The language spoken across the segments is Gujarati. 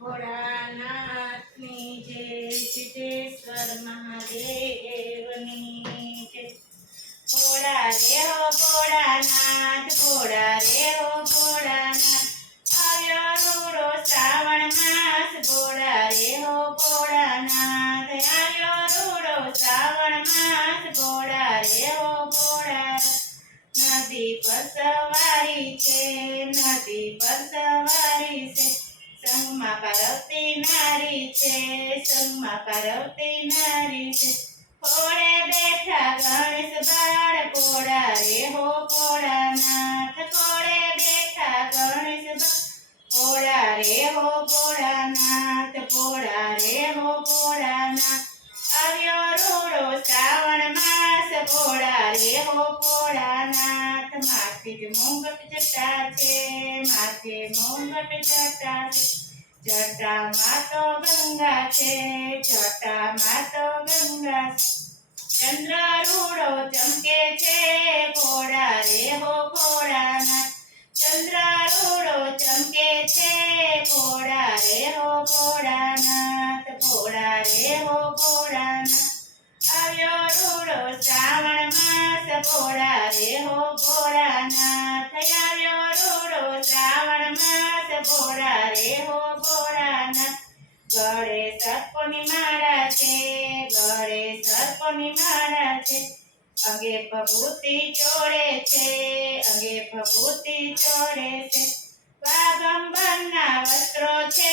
ભોળાનાથની જય, સિદ્ધેશ્વર મહાદેવની જય. ભોળા રે હો ભોળાનાથ, ભોળા રે હો ભોળાનાથ. આવ્યો રૂડો શ્રાવણ માસ, ભોળા રે હો ભોળાનાથ. આવ્યો રૂડો શ્રાવણ માસ, ભોળા રે હો ભોળાનાથ. નદી પર સવારી છે, નદી પર સવારી છે. સંગમાં પાર્વતી નારી છે, સંગમાં પાર્વતી નારી છે. ફોડે બેઠા ગણેશ બાળ કોડા રે હો પોળાનાથ ફોડે બેઠા ગણેશ કોડા રે હો કોડા નાથ કોડા રે હો પોળાનાથ આવ્યો રૂડો શ્રાવણ માસ કોડા રે હો પોળાનાથ માથે જ મુંગટ જટા છે માથે મુંગટ જટા છે. જટામાં તો ગંગા છે જટામાં તો ગંગા છે. ચંદ્ર રૂડો ચમકે છે, ઘોડા રે હો ઘોડાના. ચંદ્ર રૂડો ચમકે છે, ઘોડા રે હો ઘોડાના. ઘોડા રે હો પોળાનાથ ગળે સર્પની માળા છે, ગળે સર્પની માળા છે. અંગે ભભૂતિ ચોળે છે, અંગે ભભૂતિ ચોળે છે. વાગંબરના વસ્ત્રો છે,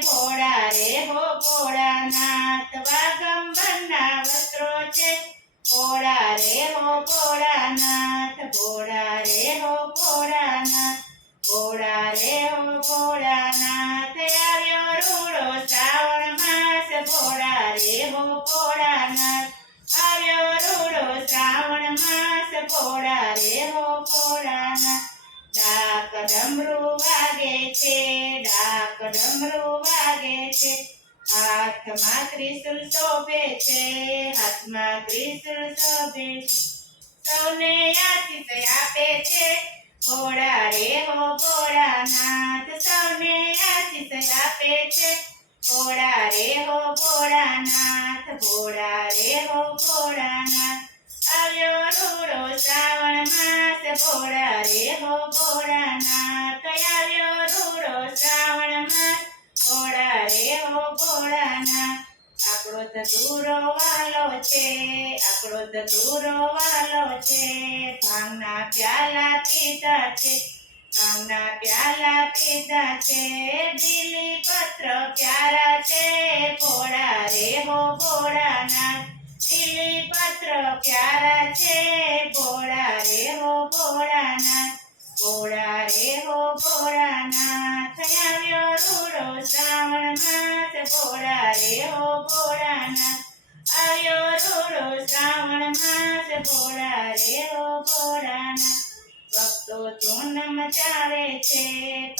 ભોળા રે હો ભોળાનાથ. વાગંબરના ભોળાનાથ આવ્યો રૂડો શ્રાવણ માસ ભોળા રે હો ભોળાનાથ ડાક ડમરૂ વાગે છે, ડાક ડમરૂ વાગે છે. હાથમાં ત્રિશુલ શોભે છે, હાથમાં ત્રિશુલ શોભે છે. આપે છે, ભોળા રે હો ભોળાનાથ. સૌને આશીષ આપે છે ભોળા રે હો ભોળાનાથ ભોળા રે હો ભોળાનાથ. આવ્યો રૂડો શ્રાવણ માસ ભોળા રે હો ભોળાનાથ. આવ્યો રૂડો શ્રાવણ માસ ભોળા રે હો ભોળાનાથ. આપણો ધતુરો વાલો છે, આપણો ધતુરો વાલો છે. ભાંગના પ્યાલા પીતા છે, ભાંગના પ્યાલા પીતા છે. બીલી છે? ભોળા રે હો ભોળાનાથ, ભોળા રે હો ભોળાનાથ આવ્યો રૂડો શ્રાવણ માસ, ભોળા રે હો ભોળાનાથ, આવ્યો રૂડો શ્રાવણ માસ, ભોળા રે હો ભોળાનાથ. ભક્તો ધૂન મચાવે છે,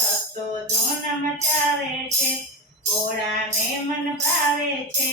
ભક્તો ધૂન મચાવે છે, ભોળાને મન ભાવે છે,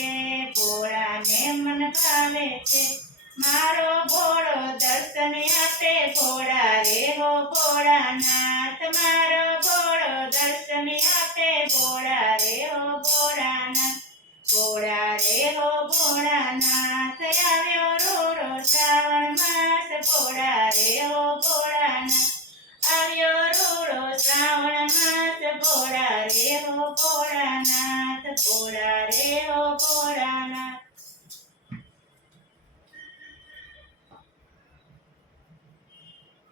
ભોળાને મન ભાવે છે. મારો ભોળો દર્શન આપે ભોળા રે હો ભોળાનાથ મારો ભોળો દર્શન આપે ભોળા રે હો ભોળાનાથ ભોળા રે હો ભોળાનાથ આવ્યો રોરો શ્રાવણ માસ. ભોળા રે હો ભોળાનાથ આવ્યો રોરો શ્રાવણ માસ. ભોળા રે હો ભોળાનાથ ભોળા રે હો ભોળા